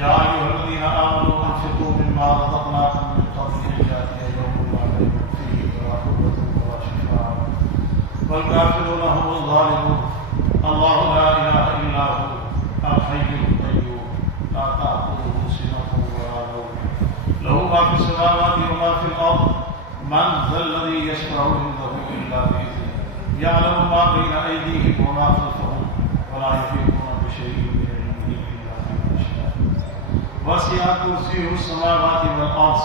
يا أيها الذين آمنوا أنفقوا مما رزقناكم من قبل أن يأتي يوم لا ريب فيه ولا خلة ولا شفاعة والكافرون هم الظالمون. الله لا إله إلا هو الحي القيوم لا تأخذه سنة ولا نوم له ما في السماوات وما في الأرض من ذا الذي يشفع عنده إلا بإذنه يعلم ما بين أيديهم وما خلفهم ولا يحيطون بشيء من علمه إلا بما شاء وسع كرسيه السماوات والأرض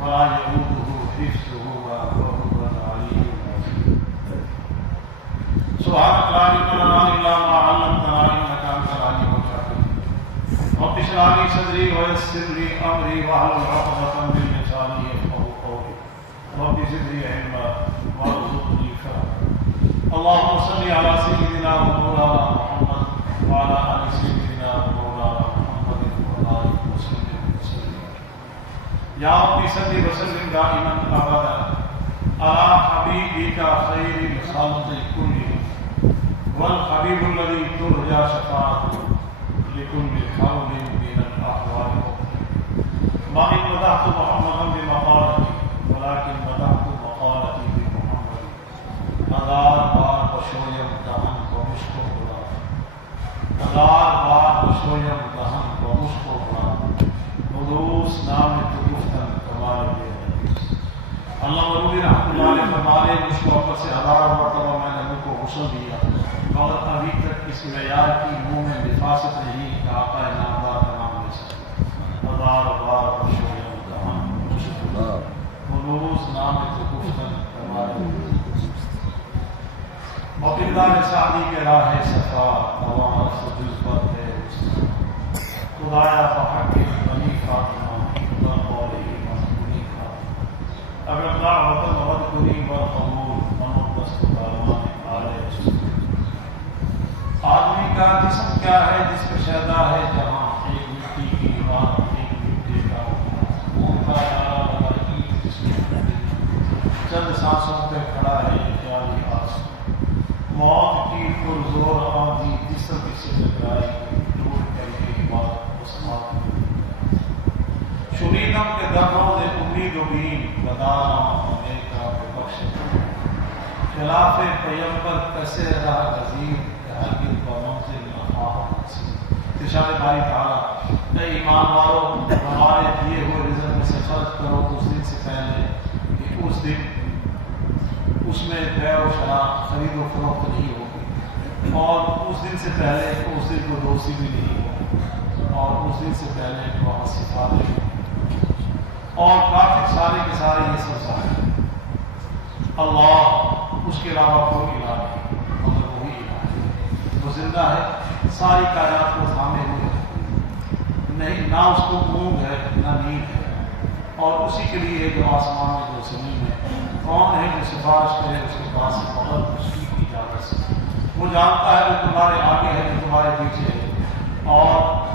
ولا يئوده حفظهما وهو العلي العظيم. سبحانك لا علم لنا إلا ما علمتنا إنك أنت العليم الحكيم. رب اشرح لي صدري ويسر لي أمري واحلل عقدة من لساني يفقهوا قولي رب زدني علما وارزقني فهما. اللهم صل على سيدنا ومولانا محمد وعلى آل سيدنا ومولانا محمد وآله وسلم وسلم. يا رب صل وسلم دائما أبدا على حبيبك خير الخلق كلهم والحبيب الذي ترجى شفاعته لكل حول من الأحوال. ما إن مدحت محمدا بمقالتي ولكن مدحت مقالتي بمحمد. ہزار بار بشویم دہن بمشک و غلام، ہزار بار بشویم دہن بمشک و غلام، حدوث نام تو گفتن کمال بے حدیث. اللہ مروی رحمۃ اللہ علیہ فرمانے مجھ کو اوپر سے ہزار مرتبہ میں نے منہ کو غسل دیا مگر ابھی تک اس معیار کی منہ میں نفاست نہیں کہ آقا نامدار کا نام لے سکے. ہزار بار بشویم دہن بمشک و غلام، حدوث نام تو گفتن کمال بے حدیث. مقدار سعدی کے راہ صفا نواں سجل پر ہے خدایا بحق بنی فاطمہ بقول ایمان بنی فاطمہ اگر دعوت ود کری بقبول منوبست دارمان آلے. آدمی کا جسم کیا ہے جس پہ شیدا ہے جہاں ایک مٹی کی عمارت ایک مٹی کا خون کا چند سانسوں پہ کھڑا ہے خیالی آسمان. موت کی پرزور آندھی جسم سے ٹکرائی ٹوٹ کر کے عبادت کو سماعت. شبینم کے درروز امید و بین بدانا ہونے کا بخش خلاف پیمبر کیسے رہا غزیر کہ ہرگز بمنزل نخواہ نصیب. ارشاد باری تعالیٰ اے ایمان والو ہمارے دیے ہوئے رزق میں سے خرچ کرو اس دن سے پہلے کہ اس دن اس میں بیع و شراء خرید و فروخت نہیں ہوگی اور اس دن سے پہلے اس دن کو دوستی بھی نہیں ہوگی اور اس دن سے پہلے وہاں سفارے اور کافر سارے کے سارے یہ سب سارے اللہ اس کے علاوہ کوئی الہ نہیں مگر وہی الہ ہے. وہ زندہ ہے ساری کائنات کو تھامے ہوئے نہیں نہ اس کو اونگ ہے نہ نیند ہے اور اسی کے لیے جو آسمان میں جو زمین ہے کون ہے جو سفارش کرے اس کے پاس مگر اس کی اجازت سے. وہ جانتا ہے جو تمہارے آگے ہے جو تمہارے پیچھے ہے اور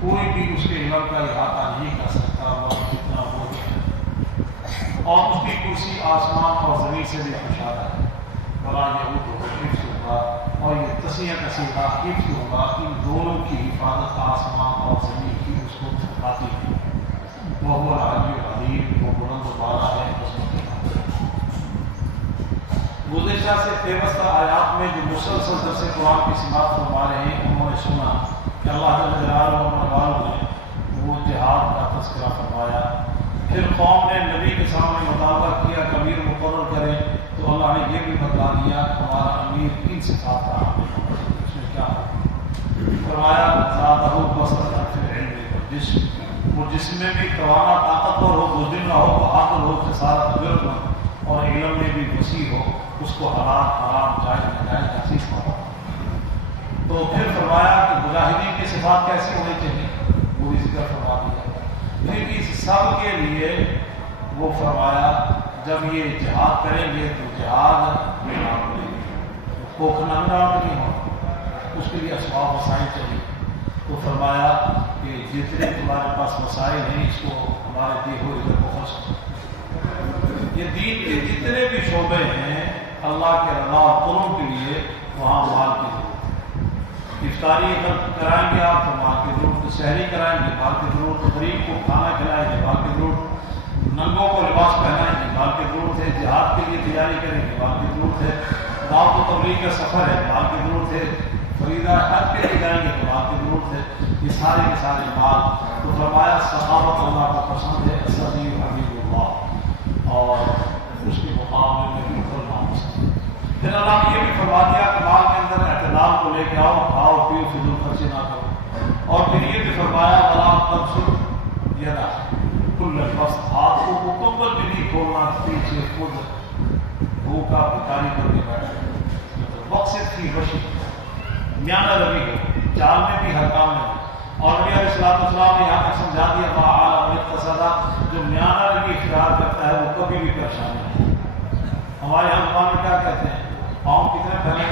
کوئی بھی اس کے علم کا احاطہ نہیں کر سکتا جتنا وہ ہے. اور اس کی کرسی آسمان اور زمین سے بھی خوشادہ ہے. بلا یہ حفظ ہوگا اور یہ تصیح کثیرہ حفظ ہوگا. ان دونوں کی حفاظت آسمان اور زمین کی اس کو آتی ہے. وہ العلی العظیم وہ بلند و بالا ہے. گزشتہ سے پیوستہ آیات میں جو مسلسل درس قرآن کی سماعت فرما رہے ہیں انہوں نے سنا کہ اللہ جل جلالہ نے وہ جہاد کا تذکرہ فرمایا. پھر قوم نے نبی کے سامنے مطالبہ کیا کہ امیر مقرر کرے تو اللہ نے یہ بھی بتلا دیا کہ ہمارا امیر کن صفات کا حامل ہوگا. اس میں کیا ہے فرمایا زادہ بسطۃ فی العلم والجسم. وہ جسم میں بھی توانا طاقتور ہو بزدل نہ ہو بہادر ہو جسارت تجربہ اور علم میں بھی وسیع ہو اس کو حلال حرام جائز ناجائز کا چیز پتا. تو پھر فرمایا کہ مجاہدین کی صفات کیسی ہونی چاہیے وہ بھی ذکر فرما دیا. پھر اس سب کے لیے وہ فرمایا جب یہ جہاد کریں گے تو جہاد میں نام لیں گے کوکھنا نہیں ہو اس کے لیے اسباب وسائل چاہیے. تو فرمایا کہ جتنے تمہارے پاس وسائل ہیں اس کو ہمارے دیے ہوئے ادھر کو خرچ کرو. یہ دین کے جتنے بھی شعبے ہیں اللہ کے رضا اور قرب کے لیے وہاں مال کی ضرورت ہے. افطاری کرائیں گے آپ تو مال کے ضرور، تو شہری کرائیں گے مال کے ضرور، تو غریب کو کھانا کھلائیں گے مال کے ضرور، ننگوں کو لباس پہنائیں گے مال کی ضرورت ہے، جہاد کے لیے تیاری کریں گے مال کی ضرورت ہے، دعوت و تبلیغ کا سفر ہے مال کی ضرورت ہے، خریدار حج کے لیے جائیں گے تو مال کی ضرورت ہے، یہ سارے کے سارے مال۔ تو فرمایا سخاوت اللہ کو پسند ہے، صدیق حبیب اللہ، اور اس کے مقابلے میں بالکل ناپسند ہے۔ پھر اللہ نے یہ بھی فرما دیا کہ مال کے اندر اعتدال کو لے کے آؤ، کھاؤ پیو فضول خرچی نہ کرو، اور پھر یہ بھی فرمایا ولا تبسط یدا کل البسط، ہاتھ کو مکمل بھی نہیں کھولنا پیچھے خود بھوکا بھکاری کر کے بیٹھے، مقصد کی وشی میانہ روی ہو، چال میں بھی ہر کام میں بھی۔ اور نبی علیہ السلام نے یہاں تک سمجھا دیا ما عالم اقتصادہ، جو میانہ روی اختیار کرتا ہے وہ کبھی بھی پریشان نہیں۔ ہمارے یہاں زبان میں کیا کہتے ہیں، پاؤں کتنے پہلے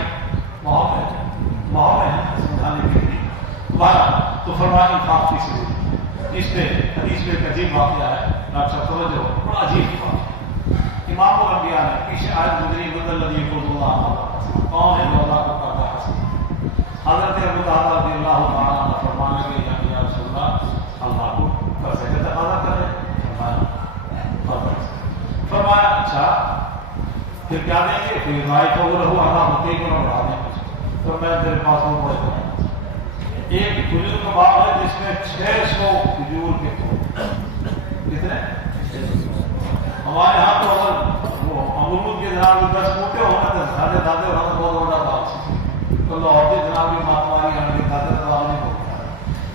ماحول ہے سمجھانے کے لیے بارہ، تو فرمایا انفاق کی سے اس پہ حدیث میں ایک عجیب واقعہ ہے، ڈاکٹر صاحب توجہ ہو، بڑا عجیب واقعہ۔ امام الانبیاء نے پیچھے آیت گزری الذی یقول اللہ، کون ہے جو اللہ کو کرتا حسن؟ حضرت ابو درداء رضی اللہ تعالیٰ عنہ فرمانے لگے یا رسول اللہ کو کر سکے تقاضا کرے، فرمایا اچھا پھر کیا دیں گے؟ پھر رائے کو رہو اللہ ہوتے کو نہ بڑھا دیں، تو میں تیرے پاس وہ پڑے گا ایک کھجور کا باغ ہے جس میں 600 کھجور کے کتنے؟ ہمارے یہاں تو اگر وہ امرود کے جناب 10 موٹے ہونا تھا، دادے دادے ہونا تو بہت بڑا باغ، تو لاہور کے جناب کی ماتماری ہمارے دادے دادا نہیں ہوتا،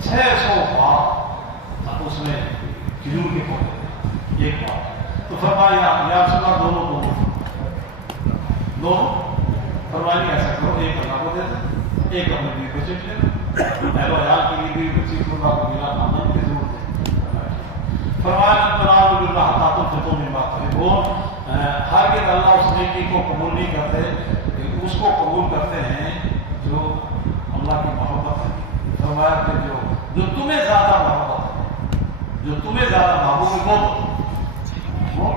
600 باغ اس میں کھجور کے پودے ایک باغ۔ تو فرمایا یا رسول اللہ دونوں فرمایا ایسا کرو، ایک اللہ کو دے دیں، ایک اپنے بیوی کو چٹ لینا، اہل و عیال کے لیے بھی بچی کو اللہ کو ملا خاندان کی ضرورت ہے۔ فرمایا تنالوا البر حتی تنفقوا مما تحبون، ہر ایک اللہ اس نیکی کو قبول نہیں کرتے، اس کو قبول کرتے ہیں جو اللہ کی محبت ہے۔ فرمایا کہ جو تمہیں زیادہ محبت ہے، جو تمہیں زیادہ محبوب ہے وہ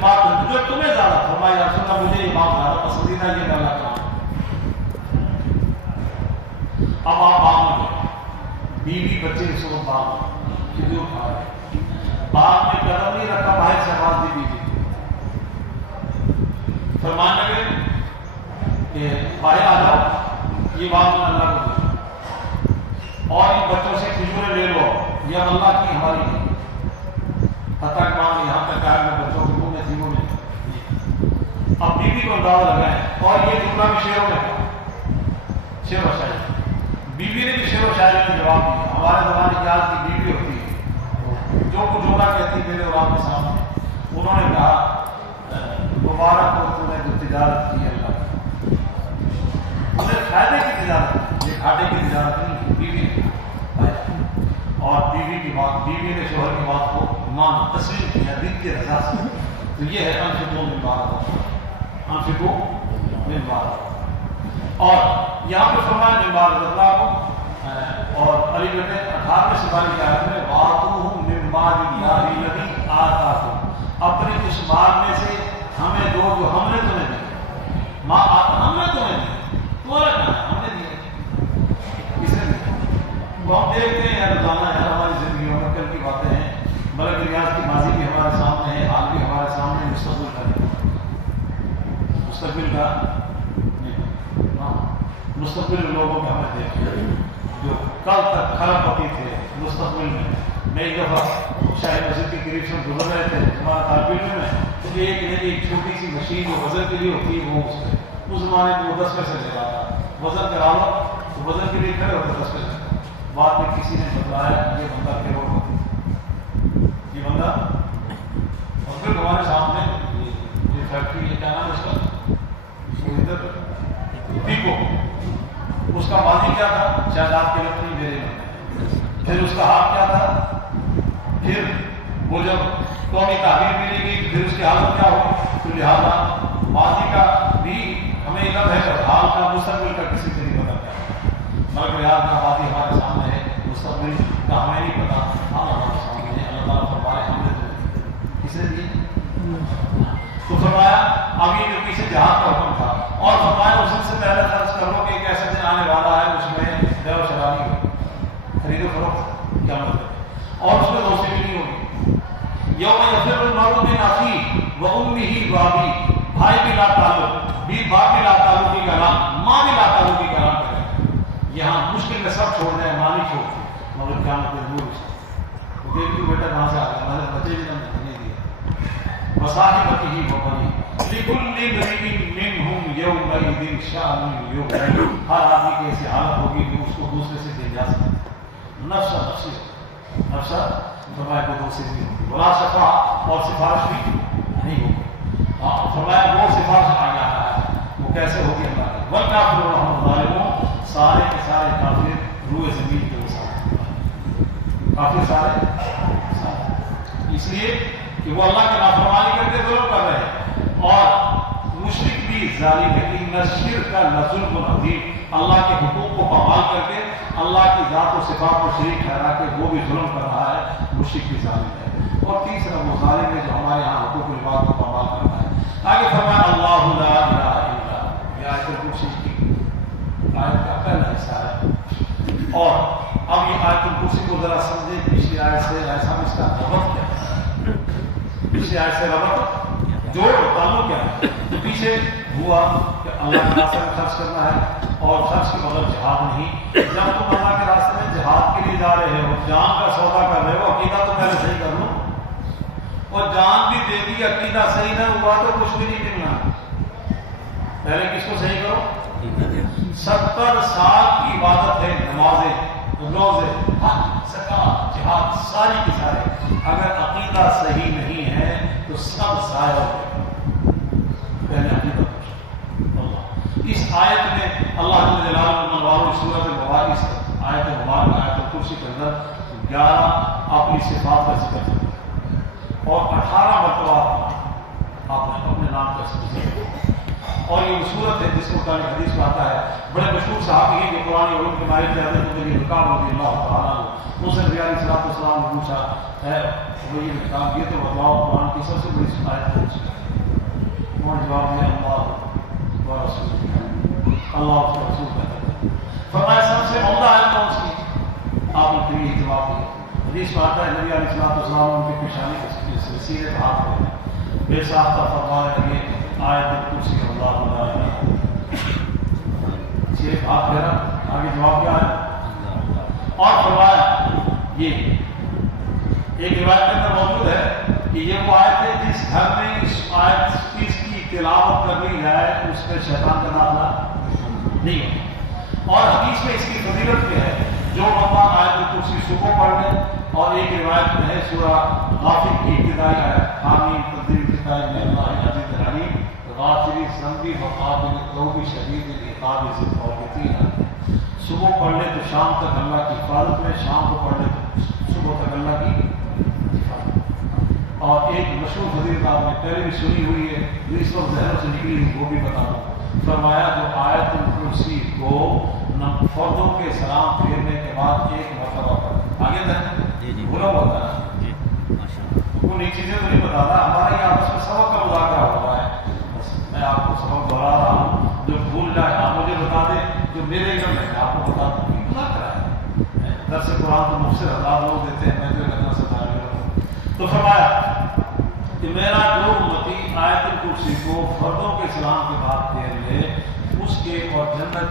بات جو تمہیں زیادہ، فرمایا رسول اللہ مجھے یہ بات زیادہ پسندیدہ یہ ڈالا کرام۔ اب آپ باغ میں گئے، بیوی بچے اس وقت باغ میں کھجور کھا رہے، باغ میں قدم نہیں رکھا، باہر سے آواز دی بیوی فرمانے لگے کہ باہر آ جاؤ، یہ بات میں اللہ کو دے اور ان بچوں سے کھجوریں لے لو، یہ اللہ کی ہماری نہیں۔ حتیٰ کہ وہاں یہاں تک آئے میں بچوں کے منہ میں تھی وہ نہیں، اب بیوی کو اندازہ لگائیں، اور یہ جملہ بھی شعروں میں شعر و شاعری، بیوی نے بھی شعر و شاعری میں جواب دیا۔ ہمارے زمانے کی آج کی بیوی ہوتی ہے جو کچھ جملہ کہتی میرے اور آپ کے سامنے، انہوں نے کہا مبارک ہو تم نے جو تجارت کی اللہ کی، انہیں فائدے کی تجارت، یہ گھاٹے کی تجارت نہیں، بیوی نے اور بیوی کی بات، بیوی نے شوہر کی بات کو مان تسلیم کیا دل کی رضا سے، تو یہ ہے انفقوا مما رزقناکم، انفقوا مما رزقناکم۔ اور یہاں پہ فرمایا مما رزقناکم، اور علی بیٹے 18ویں سپارے کی آیت میں وَآتُوهُم مِّن مَّالِ اللَّهِ الَّذِي آتَاكُمْ، اپنے اس مال میں سے ہمیں دو جو ہم نے تمہیں دی، ماں ہم نے تمہیں دی، تمہارا کہاں ہے، ہم نے دیا، کس نے دیا؟ وہ ہم دیکھتے ہیں یا روزانہ ہے ہماری زندگیوں میں، کل کی باتیں ہیں، ملک ریاض کی ماضی بھی ہمارے سامنے ہے، حال بھی ہمارے سامنے، مستقبل کا نہیں، مستقبل کا نہیں، مستقبل لوگوں کا ہمیں دیکھیں جو کل تک کھرب پتی تھے، مستقبل میں ایک دفعہ شاہی مسجد کے قریب سے گزر رہے تھے ہمارا طالب علم میں، تو ایک چھوٹی سی مشین جو وزن کے لیے ہوتی ہے وہ اس زمانے میں وہ 10 پیسے لے رہا تھا، وزن کرا لو تو وزن کے لیے کھڑے ہوتے 10 پیسے۔ بعد میں کسی نے بتلایا یہ بندہ کروڑ ہوتی، یہ بندہ، اور پھر ہمارے سامنے یہ فیکٹری یہ کیا نام اس کا ادھر پیکو، اس کا ماضی کیا تھا، شہزاد کی لکڑی میرے میں، پھر اس کا ہاتھ کیا تھا، پھر وہ جب قومی تعمیر ملے گی پھر اس کی حالت کیا ہوگی، تو لہٰذا ماضی کا بھی ہمیں علم ہے اور حال کا مستقبل کا کسی سے نہیں پتا کیا، مگر ریاض کا ماضی ہمارے سامنے ہے، مستقبل کا ہمیں نہیں پتا، ہم ہمارے سامنے ہے، اللہ تعالیٰ فرمائے ہم نے کسے دیے، تو فرمایا ابھی جو کسی جہاد کا حکم تھا، اور فرمایا اس دن سے پہلے خرچ کرو کہ ایک ایسا دن آنے والا ہے ماں بھی لاتا ہوں کہ کلام کریں، یہاں مشکل میں سب چھوڑ دیں، ماں نہیں چھوڑتی، مگر قیامت میں ضرور کیونکہ بیٹا کہاں سے آ گیا، ہمارے بچے بھی ہم نہیں دیے وصاحبته وبنيه لكل امرئ منهم يومئذ شأن يغنيه، ہر آدمی کی ایسی حالت ہوگی کہ اس کو دوسرے سے دے جا سکتا، نفس نفسی نفس فرمایا کو دوسرے بھی ہوگی، ولا شفاع اور سفارش بھی نہیں ہوگی، فرمایا وہ سفارش آ جانا ہے، وہ کیسے ہوگی اللہ کی، والکافرون هم الظالمون، سارے کے سارے کافر روئے زمین کے وسعت، کافر سارے، اس لیے کہ وہ اللہ کی نافرمانی کر کے ظلم کر رہے ہیں، اور مشرک بھی ظالم ہے، ان الشرک لظلم عظیم، اللہ کے حقوق کو پامال کر کے اللہ کی ذات و صفات کو شریک ٹھہرا کے وہ بھی ظلم کر رہا ہے، مشرک بھی ظالم ہے، اور تیسرا وہ ظالم ہے جو ہمارے یہاں حقوق العباد کو پامال کرتا ہے۔ آگے فرمایا اللہ لا الہ الا، یہ آیت الکرسی کی آیت کا پہلا حصہ ہے، اور اب یہ آیت الکرسی کو ذرا سمجھیں، پچھلی آیت سے ایسا اس کا ربط کیا ہے، پچھلی آیت سے ربط جوڑ تعلق کیا ہے، تو پیچھے ہوا کہ اللہ کے راستے میں خرچ کرنا ہے، اور خرچ کے بغیر جہاد نہیں، جب تم اللہ کے راستے میں جہاد کے لیے جا رہے ہو، جان کا سودا کر رہے ہو، عقیدہ تو پہلے صحیح کر لو، اور جان بھی دے دی، عقیدہ صحیح نہ ہوا تو کچھ بھی نہیں ملنا، پہلے کس کو صحیح کرو، 70 سال کی عبادت ہے، نمازیں، روزے، حج، زکات، جہاد، ساری کی سارے، اگر عقیدہ صحیح نہیں ہے تو سب ضائع ہو گئے، پہلے عقیدہ اللہ۔ اس آیت میں اللہ جل جلالہ منوار سورۃ المبارک، آیت مبارکہ آیت الکرسی کے اندر 11 اپنی صفات کا ذکر ہے، اور 18 مرتبہ آپ نے اپنے نام کا ذکر ہے، اور یہ وہ صورت ہے جس کو قرآن حدیث میں آتا ہے، بڑے مشہور صحابی ہیں جو قرآن علوم کے ماہر تھے، حضرت علی رکاب رضی اللہ تعالیٰ عنہ، ان سے نبی علیہ السلام نے پوچھا ہے وہی رکاب یہ تو بتاؤ قرآن کی سب سے بڑی آیت کون سی ہے؟ انہوں نے جواب دیا اللہ و رسول، اللہ اس کے رسول کہتے ہیں، فرمایا سب سے عمدہ آیت کون سی؟ آپ نے پھر یہ جواب دیا، حدیث میں آتا ہے نبی علیہ السلام ان کی پیشانی کے سیرے ہاتھ میں بے ساختہ فرمانے لگے آیت الکرسی اللہ لا الہ، یہ ہاتھ پھیرا، آگے جواب کیا ہے، اور فرمایا یہ ایک روایت کے اندر موجود ہے کہ یہ وہ آیت ہے جس گھر میں اس آیت کی تلاوت کرنی جائے اس میں شیطان کا داخلہ نہیں ہوتا، اور حدیث میں اس کی فضیلت کیا ہے، جو بندہ آیت الکرسی صبح پڑھ لے، اور ایک روایت میں ہے سورہ غافر کی ابتدائی آیت، حامیم تنزیل کتاب من اللہ العزیز العلیم غافر الذنب وقابل التوب شدید العقاب ذی الطول، صبح پڑھ لے تو شام تک اللہ کی حفاظت میں، شام کو پڑھ لے تو صبح تک اللہ کی حفاظت۔ اور ایک مشہور فضیلت آپ نے پہلے بھی سنی ہوئی ہے، جو اس وقت ذہنوں سے نکلی ہے وہ بھی بتا دوں، فرمایا جو آیت الکرسی کو فردوں کے سلام پھیرنے کے بعد ایک مرتبہ پڑھ، آگے ذہن بھولا ہوتا ہے، وہ نئی چیزیں تو نہیں بتاتا، ہمارے یہاں آپس میں سبق کا مذاکرہ ہو رہا ہے، میں آپ کو سبق دہرا رہا ہوں، جو بھول جائے آپ مجھے بتا دیں، جو میرے علم ہے آپ کو بتا دوں، یہ مذاکرہ ہے، درس قرآن تو مجھ سے 1000 لوگ دیتے ہیں، میں تو لگنا سے تعلیم ہوں، تو فرمایا کہ میرا جو امتی آیت الکرسی کو فردوں کے سلام کے بعد پھیر لے، اس کے اور جنت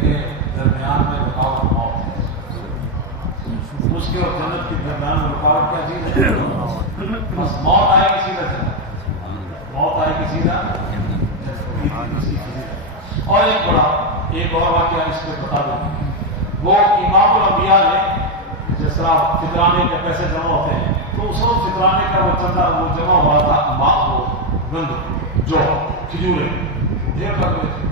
کے درمیان میں رکاوٹ موت ہے، اس کے اور جنت کے درمیان میں رکاوٹ کیا چیز ہے؟ بس موت آئے گی سیدھا جنت، موت آئے گی سیدھا جنت۔ اور ایک اور واقعہ اس پہ بتا دوں، وہ امام الانبیاء نے جس طرح فطرانے کے پیسے جمع ہوتے ہیں، تو اس وقت فطرانے کا وہ چندہ وہ جمع ہوا تھا، گند جو کھجورے جیب کر ہوئے تھے،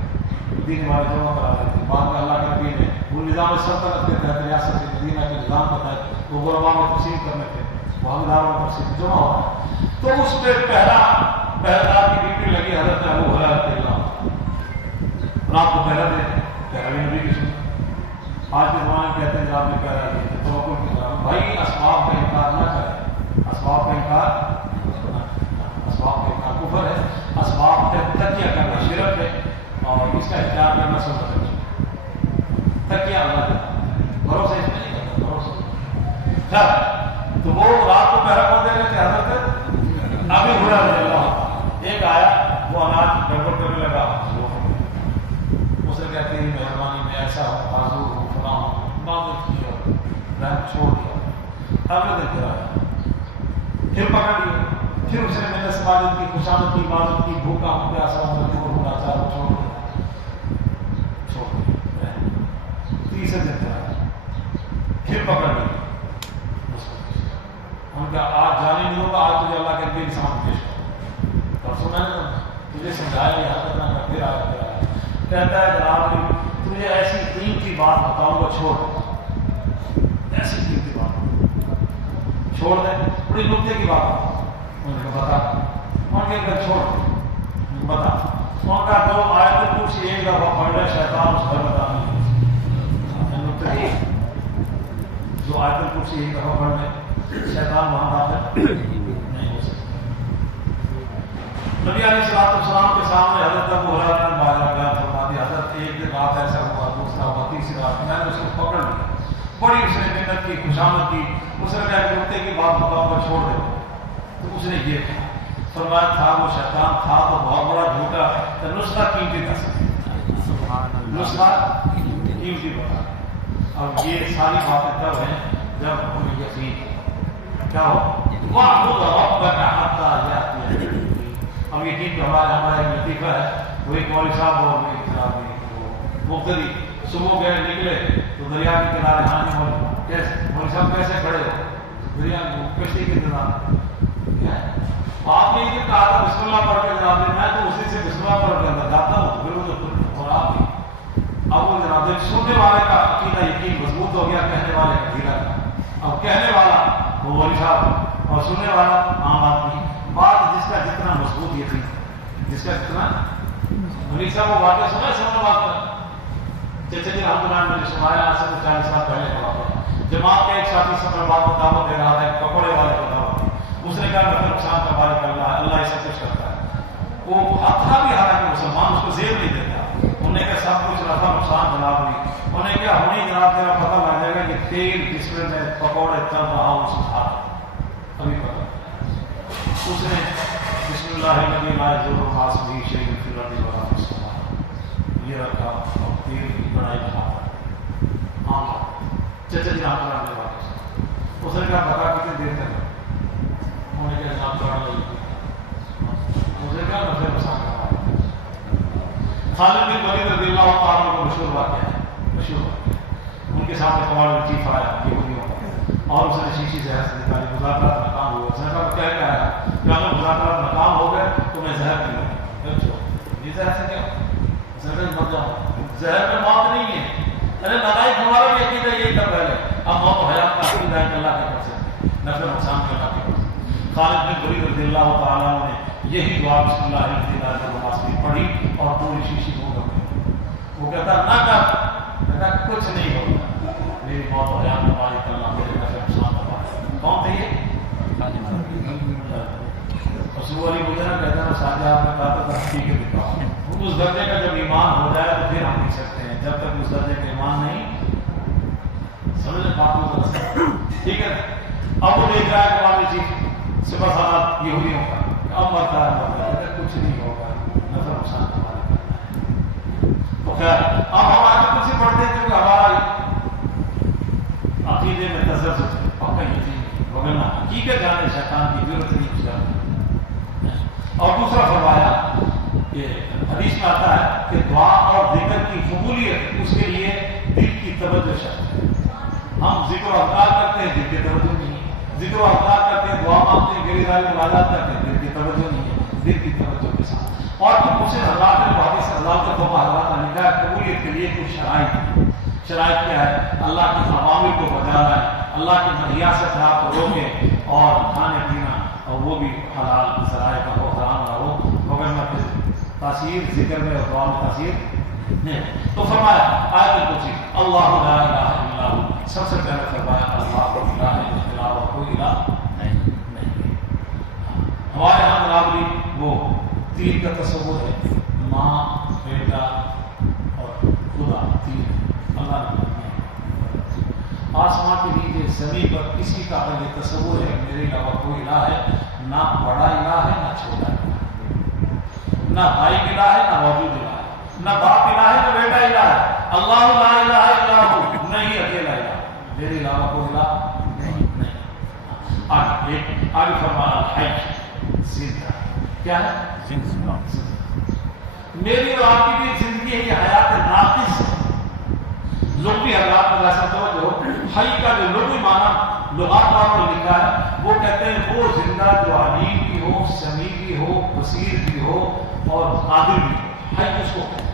دین والے جمع کرا رہے تھے، بعد میں اللہ کا دین ہے وہ نظام سلطنت کے تحت ریاست مدینہ کے نظام کے تحت وہ غربا میں تقسیم کرنے تھے، وہ حقدار میں تقسیم جمع ہوا ہے، تو اس پہ پہلدار کی ڈیوٹی لگی حضرت ابو ہریرہ رضی اللہ عنہ، رات کو پہلا دن پہلوی نبی کی سنت، آج کے زمانے میں کہتے ہیں جب آپ نے پہلا دن توکل کی طرح بھائی اسباب کا انکار نہ کریں، اسباب کا انکار کفر ہے، اسباب پہ تکیہ کرنا شرک ہے، اور اس کا اختیار کرنا سنت ہے، تکیہ اللہ کا بھروسہ اس میں نہیں کرتا، بھروسہ خیر، تو وہ رات کو پہرا کون دے رہے تھے؟ حضرت ابو ہریرہ رضی اللہ عنہ، ایک آیا وہ اناج گڑبڑ کرنے لگا، اسے کہا تیری مہربانی میں ایسا ہوں، معذور ہوں، فلاں ہوں، معذرت کی اور رحم چھوڑ دیا. اگلے دن پھر آیا، پھر پکڑ لیا، پھر اس نے محنت سے عبادت کی، خوشامد کی، عبادت کی، بھوکا ہوں، پیاسا ہوں، مجبور ہوں، لاچار ہوں، چھوڑ دیا. تیسرے دن پھر آیا، پھر پکڑ لیا. ہم کہا آج جانے نہیں ہوگا، آج تجھے اللہ کے نبی کے سامنے پیش کرو. پرسوں میں نے تجھے سمجھایا یہ حرکت نہ کر، پھر آیا. کہتا ہے جناب تجھے ایسی قیمتی بات بتاؤں گا، چھوڑ ایسی قیمتی بات چھوڑ دے، بڑی نکتے کی بات. انہوں نے کہا بتا. انہوں نے کہا چھوڑ بتا. انہوں نے کہا جو آیت الکرسی ایک دفعہ پڑھ لے شیطان اس پر بتا نہیں. جو آیت الکرسی ایک دفعہ پڑھ لے شیطان وہاں داخل نہیں ہو سکتا. نبی علیہ السلام کے سامنے حضرت ابو ہریرہ نے بیان فرما دیا. حضرت ایک دن رات ایسا ہوا، دوسرا ہوا، تیسری رات میں نے اس کو پکڑ لیا. بڑی اس نے محنت کی، خوشامد کی. اس نے کہا نکتے کی بات بتاؤں گا، چھوڑ دے. تو اس نے یہ کہا، فرمایا تھا وہ شیطان تھا تو بہت بڑا جھوٹا ہے، تو نسخہ قیمتی تھا، نسخہ قیمتی بتا. اب یہ ساری باتیں تب ہیں جب ہمیں یقین کیا ہو وَاعْبُدْ رَبَّكَ حَتَّىٰ يَأْتِيَكَ الْيَقِينُ. اب یقین تو ہمارا ایک لطیفہ ہے. وہ ایک مولوی صاحب اور مقتدی صبح گئے نکلے تو دریا کے کنارے. ہاں جی مولوی صاحب کیسے کھڑے ہو؟ دریا کشتی کے انتظام. آپ نے یہ کہا تھا بسم اللہ پڑھ کے جناب میں تو اسی سے بسم اللہ پڑھ کے اندر جاتا ہوں. پھر وہ اور آپ اب وہ جناب سننے والے کا عقیدہ یقین مضبوط ہو گیا، کہنے والے کا ڈھیلا تھا. اب کہنے والا وہ مولوی صاحب اور سننے والا عام آدمی. بات جس کا جتنا مضبوط یقین، جس کا جتنا مولوی صاحب وہ واقعہ سنا ہے. سننے بات کا چچا جی رحمۃ اللہ نے سنایا آج سے 40 سال پہلے کا واقعہ. جماعت کے ایک ساتھی سفر بعد کو دعوت دے رہا تھا، ایک پکوڑے والے کو دعوت دی. اس نے کہا نفع نقصان کا مالک اللہ ہے، اللہ ایسا کچھ کرتا ہے. وہ تھا بھی حالانکہ مسلمان اس کو زیب نہیں دیتا. انہوں نے کہا سب کچھ نفع نقصان جناب نہیں. انہوں نے کہا ہونی جناب تیرا پتہ لگ جائے گا کہ تیل جس میں میں پکوڑے تل رہا ہوں اس کھا ابھی پتہ. اس نے بسم اللہ الذی لا یضر مع اسمہ شیء فی الارض ولا فی السماء یہ رکھا اور تیل کی کڑائی کھا. ہاں چچا جی آپ نے بات اس نے کہا بتا کتنی دیر تک. انہوں نے کہا جناب کر لیں. اس نے کہا نفع نقصان کا خالد بن ولید رضی اللہ تعالیٰ عنہ کو مشہور واقعہ ہے، مشہور واقعہ. ان کے سامنے کمال چیف آیا یہودیوں کا اور اس نے شیشی سے ہنس نکالی. مذاکرات ناکام ہوئے. اس نے کہا کیا کہا کہ اگر مذاکرات ناکام ہو گئے تو میں زہر پیوں. یہ زہر سے کیا زہر مر جاؤں. زہر میں موت نہیں ہے. ارے ناراض ہمارا بھی عقیدہ یہی تھا پہلے. اب موت و حیات کا عقیدہ ہے کہ اللہ کے کر سکتے، نفع نقصان کے اللہ کے کر سکتے. خالد بن ولید رضی اللہ تعالیٰ نے یہی دعا بسم اللہ الذی لا یضر مع اسمہ پڑھی اور پوری شیشی ہو گئی. وہ کہتا نہ کر، کہتا کچھ نہیں ہوگا، میری موت و حیات کا مالک اللہ میرے نفع نقصان کا مالک. کون تھے یہ؟ رسول علی مجھے کہتا ہے ساتھ آپ نے کہا تھا حقیقت دکھاؤ. اس درجے کا جب ایمان ہو جائے تو پھر ہم دیکھ سکتے ہیں. جب تک اس درجے کا ایمان نہیں سمجھ بات کو ٹھیک ہے. اب وہ دیکھ رہا ہے کہ والی چیز صبح سالات یہودیوں کا اب مرتا ہے کچھ نہیں ہوگا، نفع نقصان ہمارے کرنا ہے. تو خیر اب ہم آگے کچھ ہی پڑھتے ہیں کیونکہ ہمارا عقیدے میں تذبذب پکا یقین وغیرہ حقیقت جانے شیطان کی ضرورت نہیں کچھ جانے. اور دوسرا فرمایا کہ حدیث میں آتا ہے کہ دعا اور ذکر کی قبولیت اس کے لیے دل کی توجہ شرط ہے. ہم ذکر و اذکار کرتے ہیں دل کی توجہ نہیں ہے. ذکر و اذکار کرتے ہیں، دعا مانگتے ہیں، گری داری مناجات کرتے ہیں، دل کی توجہ نہیں ہے. دل کی توجہ کے ساتھ. اور پھر مجھ سے حضرات نے حدیث اللہ کے توبہ حضرات نے کہا قبولیت کے لیے کچھ شرائط ہے. شرائط کیا ہے؟ اللہ کے عوامل کو بجا رہا ہے، اللہ کی مہیا سے خراب کو روکے اور کھانے پینا اور وہ بھی حلال ذرائع کا ہو، حرام نہ ہو. مگر میں تاثیر ذکر میں اور دعا میں تاثیر نہیں. تو فرمایا آیت الکرسی اللہ لا الہ الا ہو. سب سے پہلے فرمایا اللہ لا الہ الا ہو، کوئی الہ نہیں. ہمارے یہاں برابری وہ تین کا تصور ہے، ماں، بیٹا اور خدا. تین اللہ نے. آسمان کے نیچے زمین پر کسی کا اگر یہ تصور ہے میرے علاوہ کوئی الہ ہے، نہ بڑا الہ ہے نہ چھوٹا الہ ہے، نہ بھائی الہ ہے نہ موجود الہ ہے. نہ باپ الہ ہے نہ بیٹا الہ ہے. اللہ لا الہ الا ہو, نہیں اکیلا الہ, میرے علاوہ کوئی الہ نہیں. آگے فرمایا الحی, زندہ. کیا ہے؟ زندہ. میری اور آپ کی بھی زندگی ہے, یہ حیات ناقص ہے. لغوی حضرات میں ایسا توجہ ہو, حی کا جو لغوی معنی لغات والوں نے لکھا ہے وہ کہتے ہیں وہ زندہ جو علیم بھی ہو, سمیع بھی ہو, بصیر بھی ہو اور قادر بھی ہو. حی کس کو کہتے ہیں؟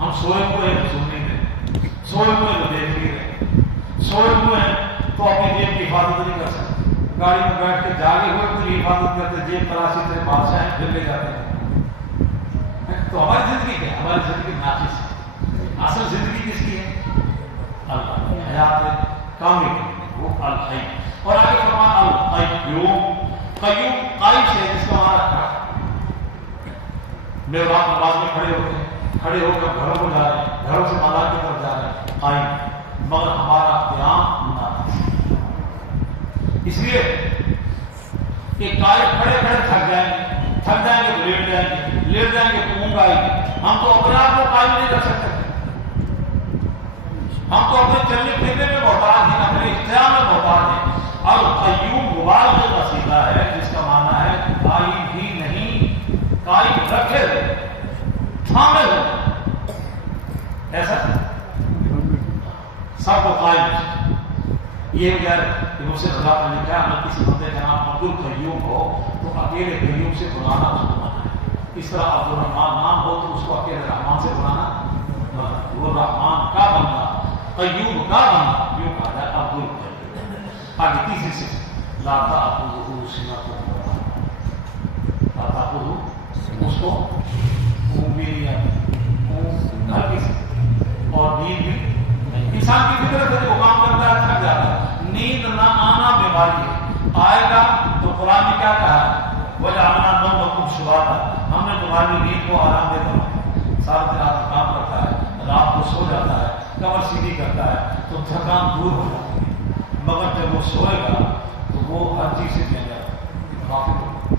ہم سوئے ہوئے ہیں سن نہیں رہے, سوئے ہوئے تو دیکھ نہیں رہے, سوئے ہوئے ہیں تو اپنی جیب کی حفاظت نہیں کر سکتے. گاڑی میں بیٹھ کے جاگے ہوئے تو حفاظت کرتے, جیب تلاشی سے بادشاہ ہیں پھر لے جاتے ہیں. تو ہماری زندگی کیا ہے؟ ہماری زندگی ناقص ہے. اصل زندگی کس کی ہے؟ اللہ کی. حیات کامل وہ الحی. اور آگے فرمایا القیوم. قیوم قائم سے جس کا معنی رکھا, میرے رات نماز میں کھڑے ہوتے ہیں, کھڑے ہو کر گھروں کو جا رہے ہیں, گھروں سے مالا کی طرف جا رہے ہیں, قائم, مگر ہمارا قیام ناقص. اس لیے کہ قائم کھڑے کھڑے تھک جائیں گے, تھک جائیں گے تو لیٹ جائیں گے, لیٹ جائیں گے تو اونگ آئے گی. ہم تو اپنے آپ کو قائم نہیں رکھ سکتے. ہم تو اپنے چلنے پھرنے میں محتاج ہیں, اپنے اختیار میں محتاج ہیں. القیوم مبالغہ کا صیغہ ہے جس کا معنی ہے قائم ہی نہیں, قائم رکھے تھامے ہو. ایسا سب کو قائم. یہ وجہ کہ مجھ سے رضا نے لکھا, اگر کسی بندے کا نام عبد القیوم ہو تو اکیلے قیوم سے بلانا اس کو مانا ہے. اس طرح عبد الرحمان نام ہو تو اس کو اکیلے رحمان سے بلانا, وہ رحمان کا بندہ, قیوم کا بندہ, یوں کہا جائے عبد القیوم. آگے تیسری سے لا تأخذہ سنۃ ولا نوم, لا تأخذہ, اس کو اونگ بھی نہیں آتی, ہر کسی, اور نیند بھی. انسان کی فطرت ہے, وہ کام کرتا ہے تھک جاتا ہے. نیند نہ آنا بیماری ہے. آئے گا تو قرآن نے کیا کہا ہے, وَجَعَلْنَا نَوْمَكُمْ سُبَاتًا, ہم نے تمہاری نیند کو آرام دے دیا. سارا دن رات کام کرتا ہے, رات کو سو جاتا ہے, کمر سیدھی کرتا ہے تو تھکان دور ہو جاتی ہے. مگر جب وہ سوئے گا تو وہ ہر چیز سے کہہ جائے غافل ہو,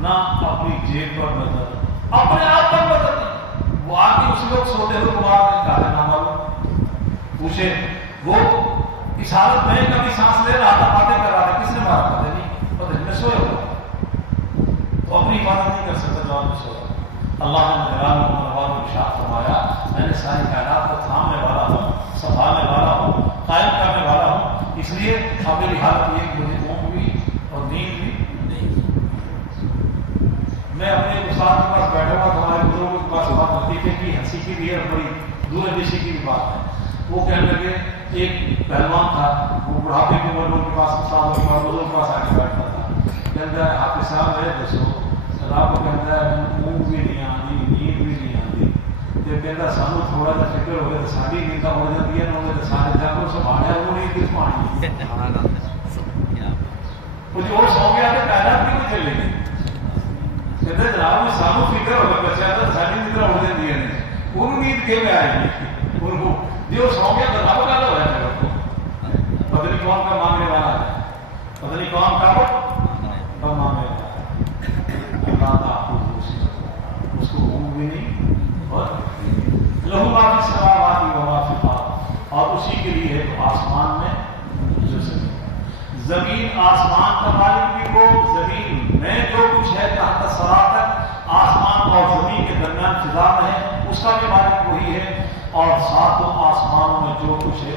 نہ اپنی جیب پر نظر, اپنے آپ پر نظر نہیں. وہ آ کے اس لوگ سوتے ہوئے وہ آپ نے کہا نہ معلوم پوچھے, وہ اس حالت میں کبھی سانس لے رہا تھا, باتیں کر رہا تھا, کس نے مارا پتہ نہیں, پتہ نہیں, میں سویا ہوا تو اپنی حفاظت نہیں کر سکتا جواب میں سویا. اللہ نے جلال و ارشاد فرمایا, میں نے ساری کائنات کو تھامنے والا ہوں, سنبھالنے والا ہوں, قائم کرنے والا ہوں. اس لیے اب میری حالت یہ کہ مجھے اونگ بھی اور نیند بھی نہیں. میں اپنے استاد کے پاس بیٹھا ہوا, ہمارے بزرگوں کے پاس بات لطیفے کی, ہنسی کی بھی ہے, بڑی دور اندیشی کی بھی بات ہے. وہ کہنے لگے ایک پہلوان تھا, وہ بڑھاپے کے عمر کے پاس, استادوں کے پاس, بزرگوں کے پاس آ کے بیٹھتا تھا. کہتا ہے حافظ صاحب ہے دسو, آپ کو کہتا ہے اونگ بھی نہیں آتی, نیند بھی نہیں آتی. جب کہتا سانو تھوڑا سا فکر ہو گیا تو ساری نیند کا ہو جاتی ہے, نہ ہو تو سارے جاگوں سے بھاڑا وہ نہیں کس پانی کچھ اور سو گیا تو کائنات کی کوئی چلے گی. کہتے جناب میں سانو فکر ہو گیا بچہ تو ساری نیند ہو جاتی ہے, ان نیند کے میں آئے گی ان کو جو سو گیا تو رب کا تو ہے, پتہ نہیں کون کا مانگنے والا ہے, پتہ نہیں کون کا مانگنے والا ہے. اللہ اس کو اونگ بھی نہیں, اور لہو ما فی السماوات و ما فی الارض, اور اسی کے لیے ہے آسمان میں جو زمین, آسمان کا مالک بھی وہ, زمین میں جو کچھ ہے تحت الثری تک, آسمان اور زمین کے درمیان فضا میں ہے, اس کا بھی مالک وہی ہے. اور ساتوں آسمانوں میں جو کچھ ہے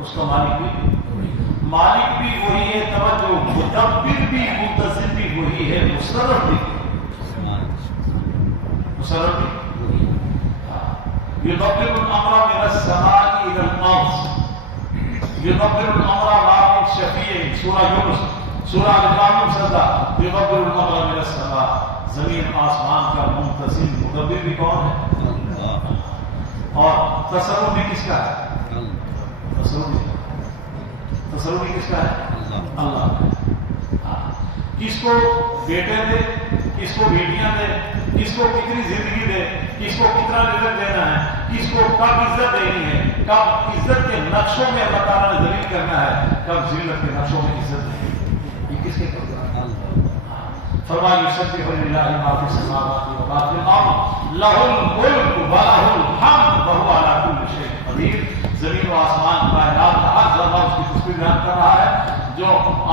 اس کا مالک بھی وہی ہے. توجہ, مدبر بھی, منتظم بھی وہی ہے, مصرف بھی يدبر الامر من السماء الى الارض, يدبر الامر ما من شفيع. سورہ یونس, سورہ القلم سجدہ. يدبر الامر من السماء, زمین آسمان کا منتظم مدبر بھی کون ہے؟ اور تصرف بھی کس کا ہے؟ تصرف بھی کس کا ہے؟ اللہ. کس کو بیٹے دے, کس کو بیٹیاں دے, کس کو کتنی زندگی دے, کس کو کتنا رزق دینا ہے, کس کو کب عزت دینی ہے, کب عزت کے نقشوں میں اللہ تعالیٰ نے دلیل کرنا ہے, کب ذلت کے نقشوں میں عزت دینی ہے, یہ کس کے قبضہ ہے؟ فرمایا یسبح للہ ما فی السماوات و ما فی الارض لہ الملک و لہ الحمد وہو علی کل شیء قدیر. زمین و آسمان کائنات کا ہر ذرہ اس کی تصویر بیان کر رہا ہے. جو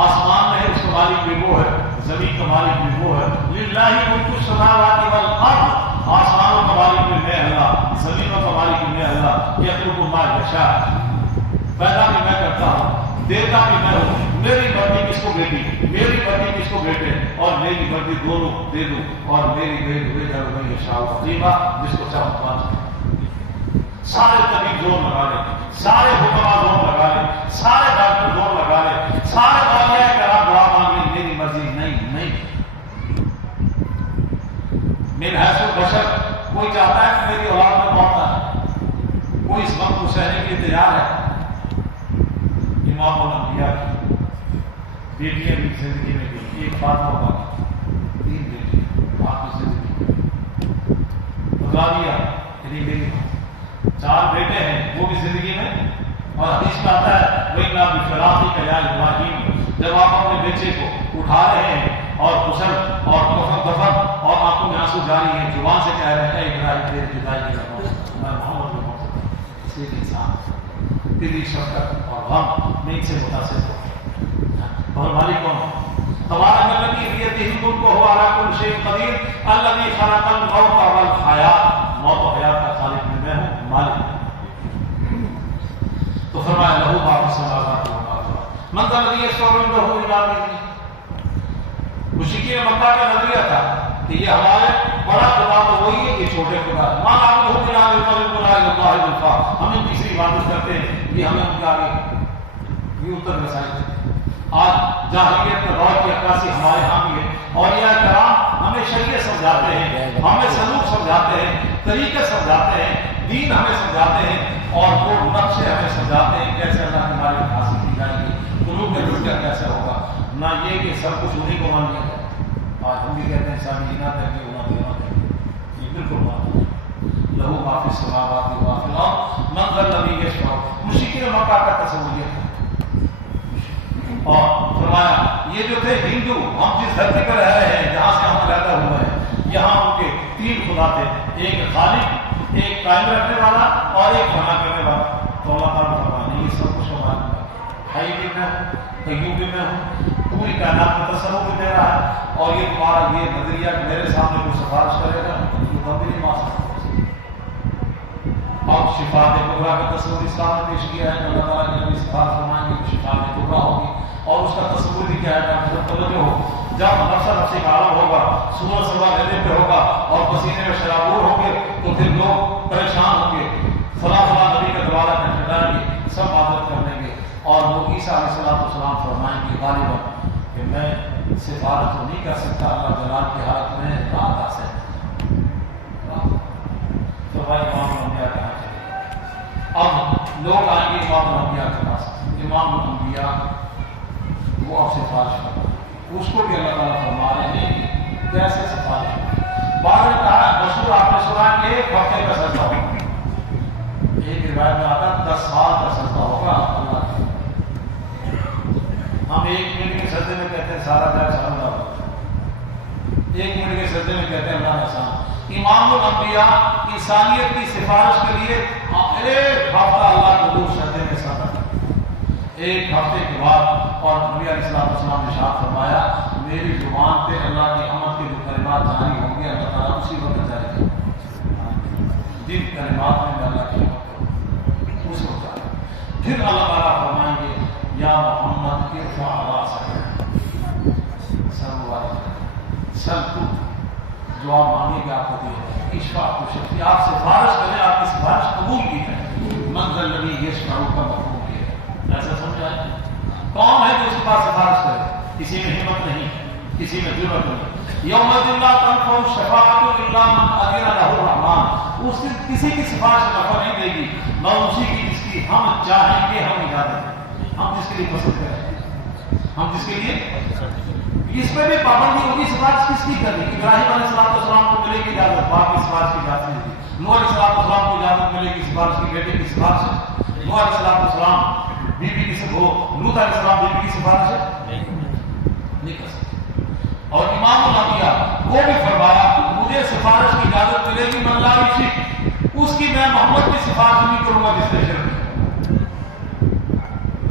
آسمان میں ہے اس کا مالک بھی وہ ہے, زمین کا مالک بھی وہ ہے. للہ ملک السماوات والارض, آسمانوں کا مالک بھی میں اللہ, زمینوں کا مالک بھی میں اللہ. یخلق ما یشاء, پیدا بھی میں کرتا ہوں, دیتا بھی میں ہوں. میری مرضی کس کو بیٹی, میری مرضی کس کو بیٹے, اور میری مرضی دونوں دے دوں, اور میری ہوئے جب میں شاہ قدیمہ جس کو چاہوں پانچ. سارے طبیب زور لگا لیں, سارے حکما زور لگا لیں, سارے ڈاکٹر زور لگا لیں, سارے اولیاء کرام دعا مانگ لیں, میری مرضی نہیں. میرے حیث بشر کوئی چاہتا ہے کہ میری اولاد میں موت آئے, کوئی اس وقت کو سہنے کے لیے تیار ہے. امام الانبیاء کی بیٹیاں بھی زندگی میں گئی, ایک فاطمہ باقی, 3 بیٹیاں آپ کی زندگی میں. غالیہ یعنی میری 4 بیٹے ہیں وہ بھی زندگی میں. اور حدیث میں آتا ہے وَإِنَّا بِفِرَاقِكَ يَا إِبْرَاهِيمُ, جب آپ اپنے بیٹے کو اٹھا رہے ہیں اور غسل اور کفن اور آنکھوں میں آنسو جاری ہیں, زبان سے کہہ رہے ہیں ابراہیم تیری جدائی کی رقم میں محمد کو موت سے انسان تیری شفقت اور غم میں ان سے متاثر ہو. اور مالک کون ہے؟ تبارک الذی بیدہ الملک وہو علی کل شیء قدیر الذی خلق الموت والحیات, موت و حیات کا خالق میں ہوں, مالک. تو فرمایا لہو ما فی السماوات و ما فی الارض من ذا الذی یشفع عنده الا باذنہ. مشرکین مکہ کا نظریہ تھا کہ یہ ہمارے بڑا خدا تو وہی ہے, یہ چھوٹے خدا ہے. ما نعبدہم الا ليقربونا الی اللہ زلفیٰ, ہم ان کی عبادت کرتے ہیں یہ ہمیں ان کے آگے یہ اتر رسائی کرتے ہیں. آج جاہلیت کا دور کی عکاسی ہمارے ہاں بھی ہے. اولیاء کرام ہمیں شریعت سمجھاتے ہیں, ہمیں سلوک سمجھاتے ہیں, طریقے سمجھاتے ہیں, دین ہمیں سمجھاتے ہیں, اور وہ نقشے ہمیں سمجھاتے ہیں کیسے اللہ کی معرفت حاصل کی جائے گی, قلوب میں رجوع کیسے ہوگا. نہ یہ کہ سب کچھ انہیں کو مان لیا جائے. آج ہم بھی کہتے ہیں سامنے نہ کر کے ہونا دینا کر, یہ بالکل بات ہے. لہو ما فی السماوات و ما فی الارض من ذا الذی یشفع. مشرکین مکہ کا تصور یہ تھا. اور فرمایا یہ جو تھے ہندو, ہم جس دھرتی پر رہ رہے ہیں جہاں سے ہم پیدا ہوئے ہیں, یہاں ان کے 3 خدا تھے, ایک خالق, ایک قائم رکھنے والا, اور ایک فنا کرنے والا. تو اللہ تعالیٰ فرمایا یہ سب کچھ ہمارا حی بھی میں ہوں, قیوم بھی میں ہوں, پوری کائنات کا تصور بھی میرا ہے. اور یہ تمہارا یہ نظریہ کہ میرے سامنے کوئی سفارش کرے گا تو کبھی نہیں مان سکتا. اور شفاعت کبریٰ کا تصور اسلام نے پیش کیا ہے کہ اللہ تعالیٰ کے نبی سفارش فرمائیں گے کہ شفاعت کبریٰ ہوگی, اور اس کا تصور بھی کیا ہے کہ توجہ ہو, جب نفس کا عالم ہوگا, سورج سوا لینے پہ ہوگا, اور پسینے میں شرابور ہوں گے, تو پھر لوگ پریشان ہوں گے, فلاں نبی کا دوبارہ ٹھٹائیں گے, سب عادت کر لیں گے. اور وہ عیسیٰ علیہ السلام فرمائیں گے غالباً کہ میں سفارت تو نہیں کر سکتا اللہ جلال کی حالت میں, رات آسے تو بھائی امام الانبیاء کہاں چلے. اب لوگ آئیں گے امام الانبیاء کے پاس, امام الانبیاء وہ اب سفارش کرتا ہے, اس کو بھی اللہ تعالیٰ فرما رہے ہیں کیسے سفارش کرتا. بعد نے کہا مشہور آپ نے سنا کہ 1 ہفتے کا سجدہ ہوگا, ایک روایت میں آتا 10 سال کا سجدہ ہوگا اللہ کا. ہم 1 منٹ کے سجدے میں کہتے ہیں سارا دیر سجدہ ہوگا, 1 منٹ کے سجدے میں کہتے ہیں اللہ نے آسان. امام الانبیاء انسانیت کی سفارش کے لیے 1 ہفتہ اللہ کو دور سجدے میں صبر, 1 ہفتے کے بعد. اور نبی علیہ السلام نے ارشاد فرمایا میری زبان پہ اللہ کی حمد کے جو کلمات جاری ہوں گے اللہ تعالیٰ اسی وقت جاری کرے گا. جن کلمات میں اللہ کی حمد کروں اس وقت جاری. پھر اللہ تعالیٰ فرمائیں گے یا محمد ارفع راسک, سل تو جو آپ مانگے گا آپ کو دے, اشفاء کو شفیع, آپ سفارش کریں, آپ کی سفارش قبول کی جائے. من ذا الذی یشفع کا مفہوم کیا ہے, ایسا سمجھا ہے. کون ہے جو اس کے پاس سفارش کرے؟ کسی میں ہمت نہیں, کسی میں جرأت نہیں. یوم لا تنفع الشفاعۃ الا من اذن له الرحمن, اس دن کسی کی سفارش نفع نہیں دے گی مگر اسی کی جس کی ہم چاہیں گے, ہم اجازت, ہم جس کے لیے پسند کریں, ہم جس کے لیے. اس پہ بھی پابندی ہوگی سفارش کس کی کرنی. ابراہیم علیہ السلام کو ملے گی اجازت, باپ کی سفارش کی اجازت نہیں دی. نوح علیہ السلام کو اجازت ملے گی سفارش کی, بیٹے کی سفارش ہے. نوح علیہ السلام بیوی کی لوط علیہ السلام بیوی کی سفارش ہے نہیں کر سکتے. اور امام الانبیاء وہ بھی فرمایا مجھے سفارش کی اجازت ملے گی من لا یشرک، اس کی میں محمد کی سفارش نہیں کروں گا جس نے شرک کیا۔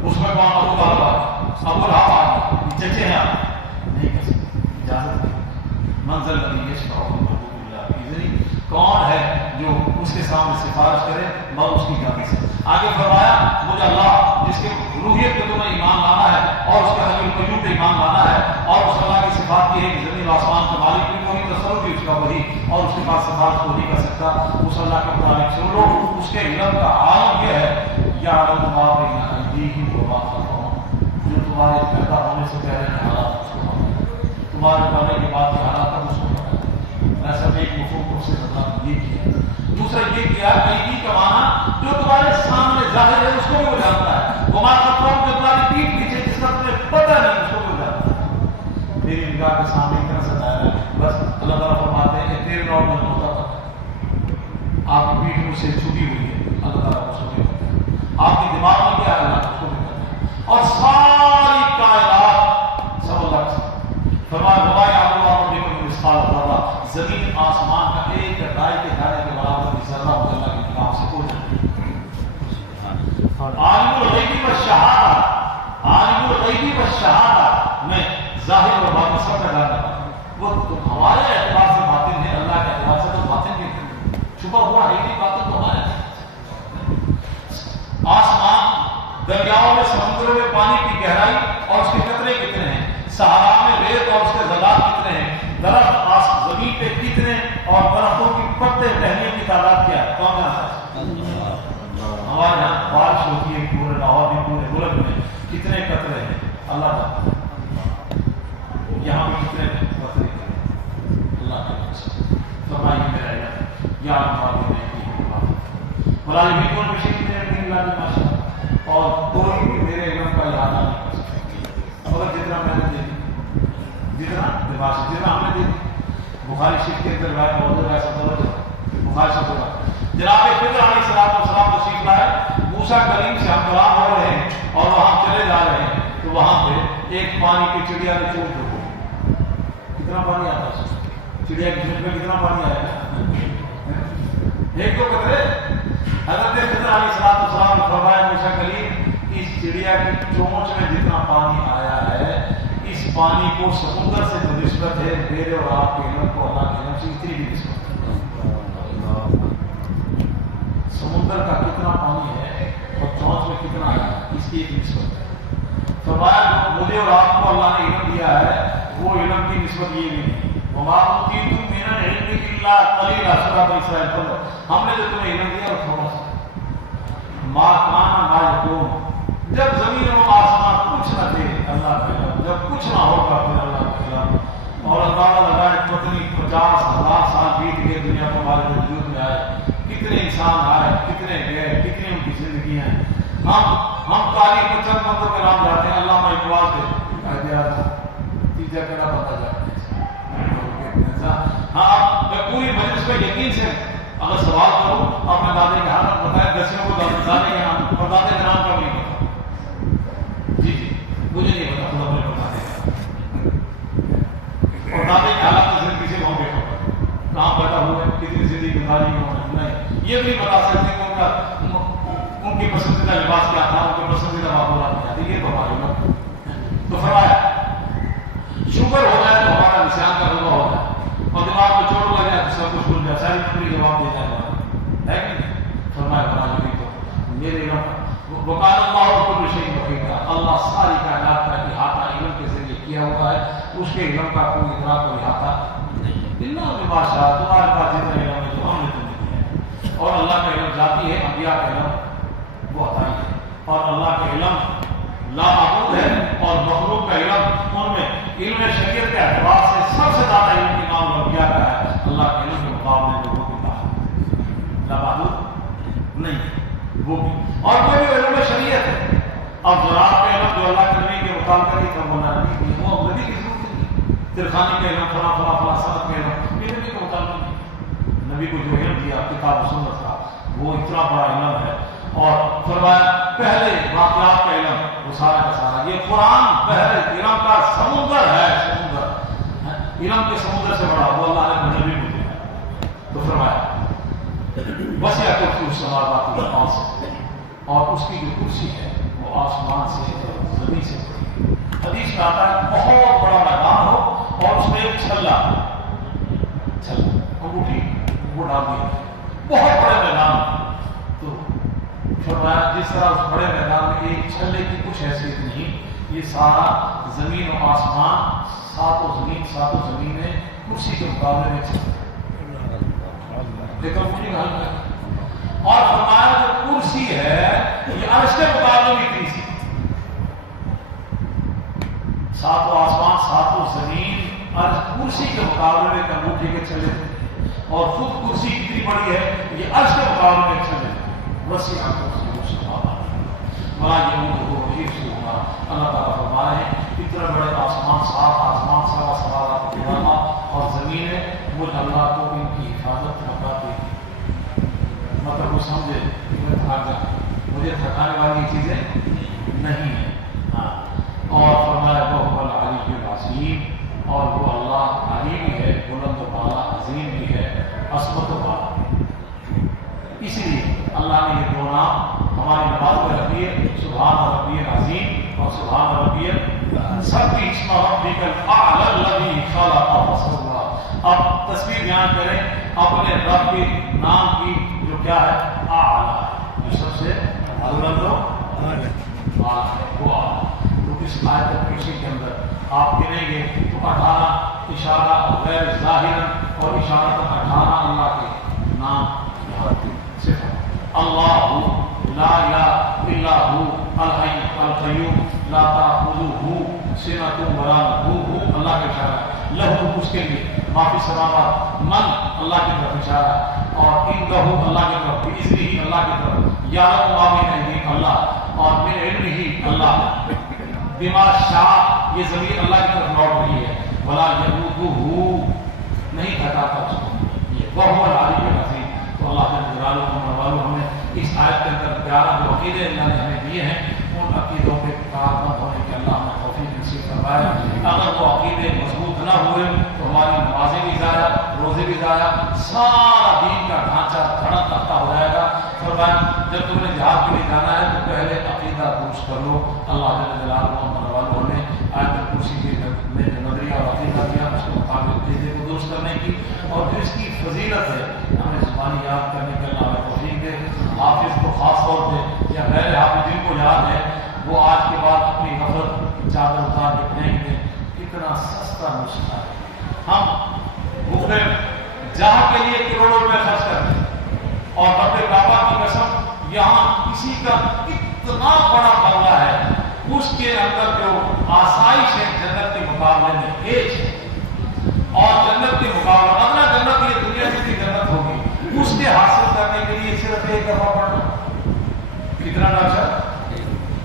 اس میں کون ابو لہب ابو لہب چچے ہیں آپ نہیں کر سکتے، اجازت نہیں۔ منزل الذی یشفع عنده الا باذنہ، کون ہے جو اس کے سامنے سفارش کرے مگر اس کی اجازت سے۔ آگے فرمایا مجھے اللہ جس کے روحیت پہ تمہیں ایمان لانا ہے اور اس کے حی القیوم پہ ایمان لانا ہے، اور اس اللہ کی صفات یہ ہے کہ زمین و آسمان کا مالک بھی وہی، تصرف بھی اس کا وہی، اور اس کے پاس سفارش کو نہیں کر سکتا، اس اللہ کے متعلق سن لو۔ اس کے علم کا عالم یہ ہے یعلم ما بین ایدیہم وما خلفہم، جو تمہارے پیدا ہونے سے پہلے کے حالات اس کو پتہ ہے، تمہارے مرنے کے بعد کے حالات تک اس کو پتہ ہے۔ ایسا ایک مفہوم کو سے اللہ نے یہ کیا۔ دوسرا یہ کیا ایدی کا معنی جو تمہارے سامنے ظاہر ہے اس کو بھی وہ جانتا ہے، وما خلفہم جو تمہاری پیٹھ پیچھے جس کا تمہیں پتہ نہیں اس کو بھی وہ جانتا ہے۔ میری نگاہ کے سامنے ایک طرح سے دائرہ ہے، بس اللہ تعالیٰ فرماتے ہیں کہ تیرے نوٹ میں ہوتا تھا، آپ کی پیٹھ مجھ سے چھپی ہوئی ہے، اللہ تعالیٰ کو بھی پتہ ہے، آپ کے دماغ میں کیا ہے اللہ کو بھی پتہ ہے، اور ساری کائنات سب اللہ سے فرمایا وما یعلم ما بکم مثقال ذرہ، زمین آسمان کا ایک رائے کے دانے کے برابر بھی ذرہ اللہ کی نگاہ سے ہو جائے۔ عالم الغیب والشہادہ، عالم الغیب والشہادہ میں ظاہر اور باطن سب کا جانتا ہے، وہ تو ہمارے اعتبار سے باطن ہے، اللہ کے اعتبار سے تو باطن کے چھپا ہوا ہے نہیں، باطن تو ہمارے آسمان، دریاؤں میں، سمندروں میں پانی کی گہرائی اور اس کے قطرے کتنے ہیں، صحرا میں ریت اور اس کے ذرات کتنے ہیں، درخت زمین پہ کتنے اور درختوں کی پتے ٹہنیوں کی تعداد کیا ہے، کون جانتا ہے؟ ہمارے یہاں بارش ہوتی ہے پورے لاہور میں، پورے ملک میں کتنے قطرے ہیں اللہ جانتا ہے، یہاں پہ کتنے قطرے ہیں اللہ کے قسم۔ فرمائیے میرا یا اللہ بلائی بھی کون بشی کتنے اللہ کی ماشاء، اور کوئی بھی میرے علم کا احاطہ نہیں کر سکتا مگر جتنا میں نے دے دی، جتنا دماغ جتنا ہم نے دے دی۔ بخاری شریف کے اندر روایت موجود ہے، ایسا توجہ بخاری سے بولا جناب خضر علیہ السلام تشریف لائے، موسیٰ کلیم سے ہم کلام ہو رہے ہیں اور وہاں چلے جا رہے ہیں تو وہاں پہ ایک پانی کی چڑیا نے چوٹ دو، کتنا پانی آتا ہے چڑیا کی چوٹ میں، کتنا پانی آیا ہے ایک دو قطرے۔ حضرت خضر علیہ السلام نے فرمایا موسیٰ کلیم اس چڑیا کی چونچ میں جتنا پانی آیا ہے اس پانی کو سمندر سے جو نسبت ہے میرے اور آپ کے علم کو اللہ کے علم سے اتنی بھی نسبت ہے۔ سمندر کا کتنا پانی ہے اور چونچ میں کتنا آیا اس کی ایک نسبت ہے۔ فرمایا جو مجھے اور آپ کو اللہ نے علم دیا ہے وہ علم کی نسبت یہ بھی نہیں، وما اوتیتم من العلم الا قلیلا، سورۃ اسرائیل پڑھو، ہم نے جو تمہیں علم دیا وہ تھوڑا سا، ما کان ما یکون، جب زمین و آسمان کچھ نہ تھے اللہ کا علم، جب کچھ نہ ہوگا پھر اللہ کا علم، اور اللہ لگائے پتنی 50,000 سال بیت گئے دنیا کو ہمارے وجود میں آئے، کتنے انسان آئے، کتنے گئے، کتنی ان کی زندگیاں ہیں۔ ہم تاریخ میں چند بندوں کے نام جاتے ہیں، علامہ اقبال کے تیجا کہنا بتا جاتے ہیں۔ ہاں میں پوری مجلس میں یقین سے اگر سوال کروں اپنے دادے کے حالت بتائے، دسیوں کو دادے کے نام پر دادے کے نام کا بھی نہیں پتا، جی مجھے نہیں پتا، خدا مجھے بتا دے گا، اور دادے کے حالات کی زندگی سے وہاں بیٹھا ہوا کہاں بیٹھا ہوا ہے، کتنی زندگی گزاری نہیں، یہ بھی بتا سکتے کہ ان کی پسندیدہ لباس کیا تھا، ان کے پسندیدہ معمولات کیا تھے، یہ تو ہمارے لوگ تو فرمایا شوگر ہو جائے تو ہمارا نشان کا روبہ ہو جائے اور دماغ میں چوٹ لگ جائے تو سب کچھ بھول جائے، ساری پوری جواب دے جائے ہے کہ نہیں؟ فرمایا بنا لگی تو میرے علم وقال اللہ کل شیء محیط، اللہ ساری کائنات کا احاطہ علم کے ذریعے کیا ہوا ہے، اس کے علم کا کوئی ادراک کوئی احاطہ نہیں۔ اللہ بما شاء، تمہارے پاس جتنا علم ہے جو ہم نے تمہیں دیا ہے، اور اللہ کا علم ذاتی ہے، انبیاء کا علم وہ عطائی ہے، اور اللہ کا علم لا محدود ہے، اور مخلوق کا علم ان میں علم شریعت کے اعتبار سے سب سے زیادہ علم امام الانبیاء کا ہے، اللہ کے علم کے مقابلے میں وہ بھی باہر لا محدود نہیں، وہ بھی اور وہ بھی علم شریعت ہے۔ اب زراعت کا علم جو اللہ کے نبی کے مطابق نہیں تھا مولانا نہیں، وہ نبی کی ضرورت نہیں، ترخانی کا علم فلاں فلاں فلاں صنعت کا علم یہ نبی کے مطابق نہیں، نبی کو جو علم دیا کتاب و سنت کا وہ اتنا بڑا علم ہے، اور فرمایا پہلے واقعات کا علم وہ سارا کا سارا، یہ قرآن پہلے علم کا سمندر ہے، سمندر علم کے سمندر سے بڑا وہ اللہ نے نبی کو دیا. تو فرمایا وسع کرسی السماوات والارض سے، اور اس کی جو کرسی ہے وہ آسمان سے زمین سے بڑی. حدیث میں آتا ہے بہت بڑا میدان ہو اور اس میں ایک چھلا انگوٹھی وہ ڈال دیا بہت بڑے میدان. تو فرمایا جس طرح اس بڑے میدان میں ایک چھلے کی کچھ حیثیت نہیں، یہ سارا زمین و آسمان ساتوں زمینیں کرسی کے مقابلے میں چلتے. لیکن مجھے حل کر اور فرمایا جو کرسی ہے یہ عرش کے مقابلے میں اتنی سی. ساتوں آسمان ساتوں زمین عرش کرسی کے مقابلے میں انگوٹھی کے چھلے تھے، اور خود کرسی کتنی بڑی ہے یہ عرش کے مقابلے میں چھلے تھے. وسیع کرسی بڑا یہ ہوگا. اللہ تعالیٰ فرما رہے ہیں اتنے بڑے آسمان سوا سوارا اور زمینیں مجھ اللہ کو ان کی حفاظت کرواتی ہے. مطلب وہ سمجھے میں تھک جاؤں، مجھے تھکانے والی چیزیں نہیں ہیں. اور فرمایا وہ العلی العظیم، اور وہ اللہ علی بھی ہے، بلند و بالا، عظیم بھی ہے، عصمت و بالا. اسی لیے اللہ نے یہ دو نام ہماری نماز میں رکھی ہے، سبحان ربی العظیم اور سبحان ربی سبح اسم ربک الاعلی الذی خلق فسوی. اب تصویر بیان کریں اپنے رب کے نام کی جو کیا ہے اعلی، جو سب سے بلند و اعلی ہے وہ اعلی. تو اس آیت کرسی کے اندر آپ گنیں گے تو 18 اشارہ غیر ظاہر اور اشارہ 18 اللہ کے نام صفت. اللہ لا الہ الا هو الحی القیوم لا تأخذہ سنۃ ولا نوم. اللہ کا اشارہ ہے. لہ اس کے لیے ما فی السماوات، من اللہ کی طرف اشارہ ہے، اور عنده اللہ کی طرف، باذنہ اللہ کی طرف، یعلم ما بین ایدیہم اللہ، اور من علمہ اللہ، بما شاء یہ ضمیر اللہ کی طرف لوٹ رہی ہے. ولا یئودہ نہیں تھکاتا اس کو، یہ وہو العلی العظیم. تو اللہ جل جلالہ ہمیں اس آیت کے اندر 11 جو عقیدے اللہ نے ہمیں دیے ہیں ان عقیدوں کے کاربند ہونے کے اللہ ہمیں توفیق نصیب فرمائے. اگر وہ عقیدے مضبوط نہ ہوئے تو ہماری نمازیں بھی ضائع، روزے بھی ضائع، سارا دین کا ڈھانچہ دھڑک دھڑکتا ہو جائے گا. فرمایا جب تم نے جہاد کے لیے جانا ہے تو پہلے عقیدہ درست کر لو. اللہ جل جلالہ نے آیت الکرسی کے میں جو نظریہ اور عقیدہ دیا اس کے مطابق عقیدے کو درست کرنے کی، اور جو اس کی فضیلت ہے ہمیں زبانی یاد کرنے کے اللہ ہمیں توفیق دے. حافظ کو خاص طور پہ یا غیر حافظ جن کو یاد ہے وہ آج کے بعد اپنی غفلت کی چادر اتار کے پھینک دیں. کتنا سستا نسخہ ہے. ہم بھوکے جہاں کے لیے کروڑوں روپے خرچ کرتے ہیں، اور رب کعبہ کی قسم یہاں کسی کا اتنا بڑا بنگلہ ہے اس کے اندر جو آسائش ہے جنت کے مقابلے میں ایک ہے. اور جنت کے مقابلہ اپنا جنت یہ دنیا جتنی جنت ہوگی اس کے حاصل کرنے کے لیے صرف ایک دفعہ پڑھنا کتنا ڈاکٹر.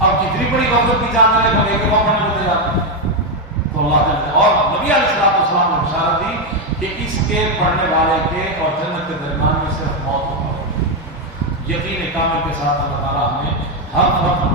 اب کتنی بڑی غفلت کی جان لے تو ایک دفعہ پڑھنے ہوتے جاتے ہیں. تو اللہ تعالیٰ اور نبی علیہ السلام نے بشارت دی کہ اس کے پڑھنے والے کے اور جنت کے درمیان میں صرف موت ہوگا. یقین کامل کے ساتھ اللہ تعالیٰ ہمیں ہر فرق